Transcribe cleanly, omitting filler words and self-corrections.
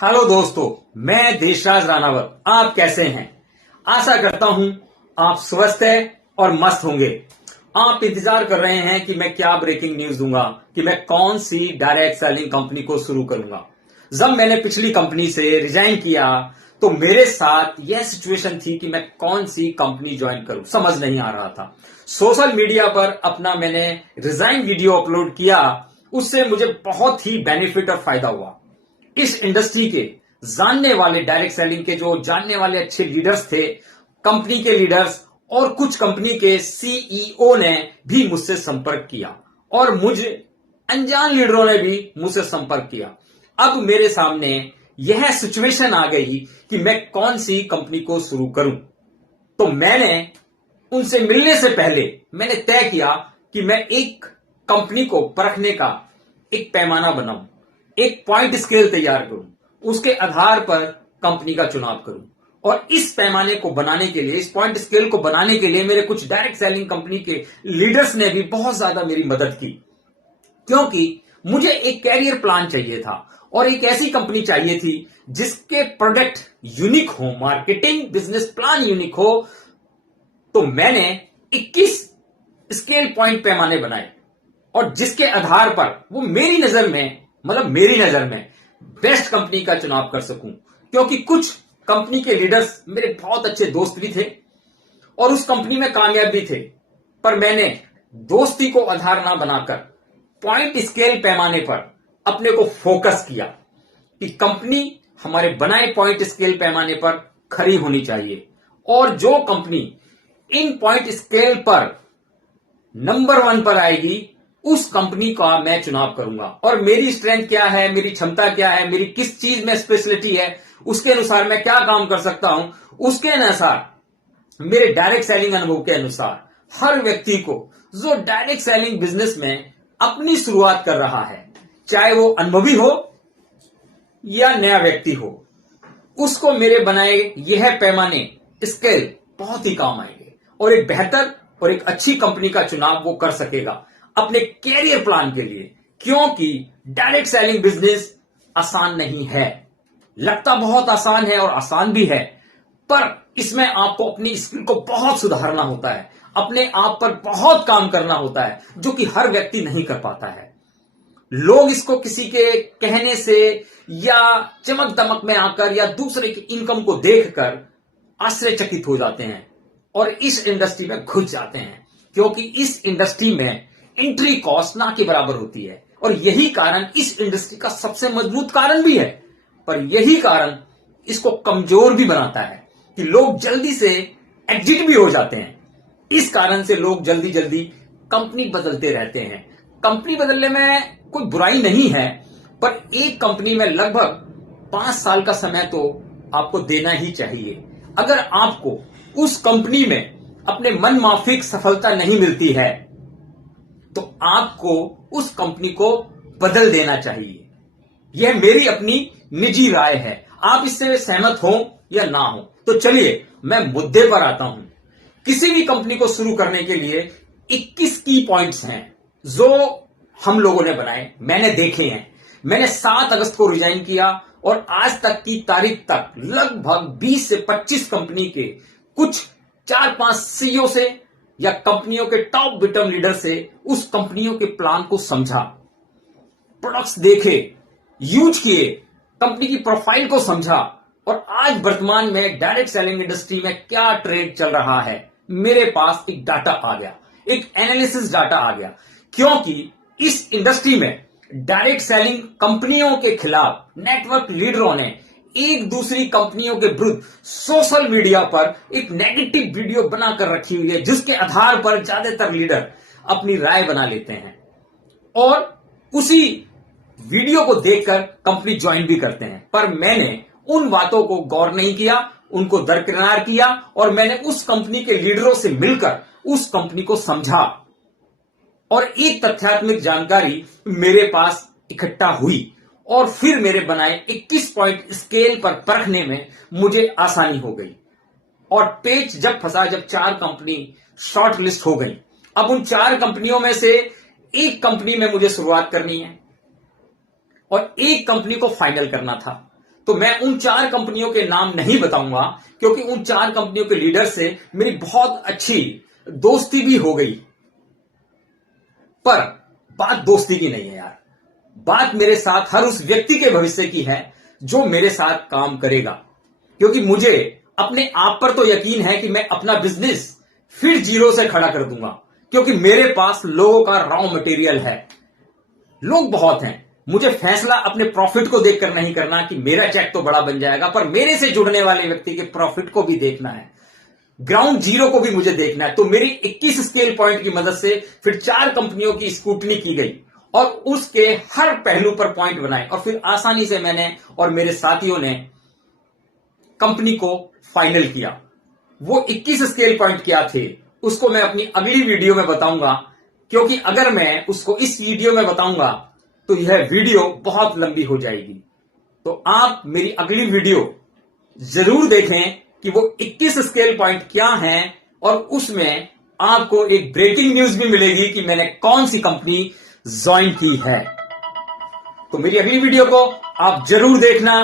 Hello दोस्तों, मैं देशराज राणावत। आप कैसे हैं? आशा करता हूं आप स्वस्थ हैं और मस्त होंगे। आप इंतजार कर रहे हैं कि मैं क्या ब्रेकिंग न्यूज दूंगा, कि मैं कौन सी डायरेक्ट सेलिंग कंपनी को शुरू करूंगा। जब मैंने पिछली कंपनी से रिजाइन किया तो मेरे साथ यह सिचुएशन थी कि मैं कौन सी कंपनी ज्वाइन करूं, समझ नहीं आ रहा था। सोशल मीडिया पर अपना मैंने रिजाइन वीडियो अपलोड किया, उससे मुझे बहुत ही बेनिफिट और फायदा हुआ। इस इंडस्ट्री के जानने वाले, डायरेक्ट सेलिंग के जो जानने वाले अच्छे लीडर्स थे, कंपनी के लीडर्स और कुछ कंपनी के सीईओ ने भी मुझसे संपर्क किया और मुझे अनजान लीडरों ने भी मुझसे संपर्क किया। अब मेरे सामने यह सिचुएशन आ गई कि मैं कौन सी कंपनी को शुरू करूं। तो मैंने उनसे मिलने से पहले मैंने तय किया कि मैं एक कंपनी को परखने का एक पैमाना बनाऊं, एक पॉइंट स्केल तैयार करूं, उसके आधार पर कंपनी का चुनाव करूं। और इस पैमाने को बनाने के लिए, इस पॉइंट स्केल को बनाने के लिए मेरे कुछ डायरेक्ट सेलिंग कंपनी के लीडर्स ने भी बहुत ज्यादा मेरी मदद की, क्योंकि मुझे एक कैरियर प्लान चाहिए था और एक ऐसी कंपनी चाहिए थी जिसके प्रोडक्ट यूनिक हो, मार्केटिंग बिजनेस प्लान यूनिक हो। तो मैंने 21 स्केल पॉइंट पैमाने बनाए और जिसके आधार पर वो मेरी नजर में बेस्ट कंपनी का चुनाव कर सकूं। क्योंकि कुछ कंपनी के लीडर्स मेरे बहुत अच्छे दोस्त भी थे और उस कंपनी में कामयाब भी थे, पर मैंने दोस्ती को आधार ना बनाकर पॉइंट स्केल पैमाने पर अपने को फोकस किया कि कंपनी हमारे बनाए पॉइंट स्केल पैमाने पर खरी होनी चाहिए और जो कंपनी इन पॉइंट स्केल पर नंबर 1 पर आएगी उस कंपनी का मैं चुनाव करूंगा। और मेरी स्ट्रेंथ क्या है, मेरी क्षमता क्या है, मेरी किस चीज में स्पेशलिटी है, उसके अनुसार मैं क्या काम कर सकता हूं, उसके अनुसार, मेरे डायरेक्ट सेलिंग अनुभव के अनुसार, हर व्यक्ति को जो डायरेक्ट सेलिंग बिजनेस में अपनी शुरुआत कर रहा है, चाहे वो अनुभवी हो या नया व्यक्ति हो, उसको मेरे बनाए यह पैमाने स्केल बहुत ही काम आएंगे और एक बेहतर और एक अच्छी कंपनी का चुनाव वो कर सकेगा अपने कैरियर प्लान के लिए। क्योंकि डायरेक्ट सेलिंग बिजनेस आसान नहीं है। लगता बहुत आसान है और आसान भी है, पर इसमें आपको अपनी स्किल को बहुत सुधारना होता है, अपने आप पर बहुत काम करना होता है, जो कि हर व्यक्ति नहीं कर पाता है। लोग इसको किसी के कहने से या चमक दमक में आकर या दूसरे की इनकम को देखकर आश्चर्यचकित हो जाते हैं और इस इंडस्ट्री में घुस जाते हैं, क्योंकि इस इंडस्ट्री में एंट्री कॉस्ट ना के बराबर होती है। और यही कारण इस इंडस्ट्री का सबसे मजबूत कारण भी है, पर यही कारण इसको कमजोर भी बनाता है कि लोग जल्दी से एग्जिट भी हो जाते हैं। इस कारण से लोग जल्दी जल्दी कंपनी बदलते रहते हैं। कंपनी बदलने में कोई बुराई नहीं है, पर एक कंपनी में लगभग 5 साल का समय तो आपको देना ही चाहिए। अगर आपको उस कंपनी में अपने मन माफिक सफलता नहीं मिलती है तो आपको उस कंपनी को बदल देना चाहिए। यह मेरी अपनी निजी राय है, आप इससे सहमत हो या ना हो। तो चलिए मैं मुद्दे पर आता हूं। किसी भी कंपनी को शुरू करने के लिए 21 की पॉइंट्स हैं जो हम लोगों ने बनाए, मैंने देखे हैं। मैंने 7 अगस्त को रिजाइन किया और आज तक की तारीख तक लगभग 20 से 25 कंपनी के कुछ 4-5 सीईओ से या कंपनियों के टॉप बिटम लीडर से उस कंपनियों के प्लान को समझा, प्रोडक्ट्स देखे, यूज किए, कंपनी की प्रोफाइल को समझा और आज वर्तमान में डायरेक्ट सेलिंग इंडस्ट्री में क्या ट्रेड चल रहा है, मेरे पास एक डाटा आ गया, एक एनालिसिस डाटा आ गया। क्योंकि इस इंडस्ट्री में डायरेक्ट सेलिंग कंपनियों के खिलाफ नेटवर्क लीडरों ने एक दूसरी कंपनियों के विरुद्ध सोशल मीडिया पर एक नेगेटिव वीडियो बनाकर रखी हुई है, जिसके आधार पर ज्यादातर लीडर अपनी राय बना लेते हैं और उसी वीडियो को देखकर कंपनी ज्वाइन भी करते हैं। पर मैंने उन बातों को गौर नहीं किया, उनको दरकिनार किया और मैंने उस कंपनी के लीडरों से मिलकर उस कंपनी को समझा और एक तथ्यात्मक जानकारी मेरे पास इकट्ठा हुई और फिर मेरे बनाए 21 पॉइंट स्केल पर परखने में मुझे आसानी हो गई। और पेच जब फंसा, जब 4 कंपनी शॉर्ट लिस्ट हो गई। अब उन 4 कंपनियों में से एक कंपनी में मुझे शुरुआत करनी है और एक कंपनी को फाइनल करना था। तो मैं उन 4 कंपनियों के नाम नहीं बताऊंगा, क्योंकि उन 4 कंपनियों के लीडर से मेरी बहुत अच्छी दोस्ती भी हो गई। पर बात दोस्ती की नहीं है यार, बात मेरे साथ हर उस व्यक्ति के भविष्य की है जो मेरे साथ काम करेगा। क्योंकि मुझे अपने आप पर तो यकीन है कि मैं अपना बिजनेस फिर जीरो से खड़ा कर दूंगा, क्योंकि मेरे पास लोगों का रॉ मटेरियल है। लोग बहुत हैं, मुझे फैसला अपने प्रॉफिट को देखकर नहीं करना कि मेरा चेक तो बड़ा बन जाएगा, पर मेरे से जुड़ने वाले व्यक्ति के प्रॉफिट को भी देखना है, ग्राउंड जीरो को भी मुझे देखना है। तो मेरी 21 स्केल पॉइंट की मदद से फिर 4 कंपनियों की स्क्रूटनी की गई और उसके हर पहलू पर पॉइंट बनाए, और फिर आसानी से मैंने और मेरे साथियों ने कंपनी को फाइनल किया। वो 21 स्केल पॉइंट क्या थे उसको मैं अपनी अगली वीडियो में बताऊंगा, क्योंकि अगर मैं उसको इस वीडियो में बताऊंगा तो यह वीडियो बहुत लंबी हो जाएगी। तो आप मेरी अगली वीडियो जरूर देखें कि वो 21 स्केल पॉइंट क्या हैं, और उसमें आपको एक ब्रेकिंग न्यूज भी मिलेगी कि मैंने कौन सी कंपनी ज्वाइन की है। तो मेरी अगली वीडियो को आप जरूर देखना।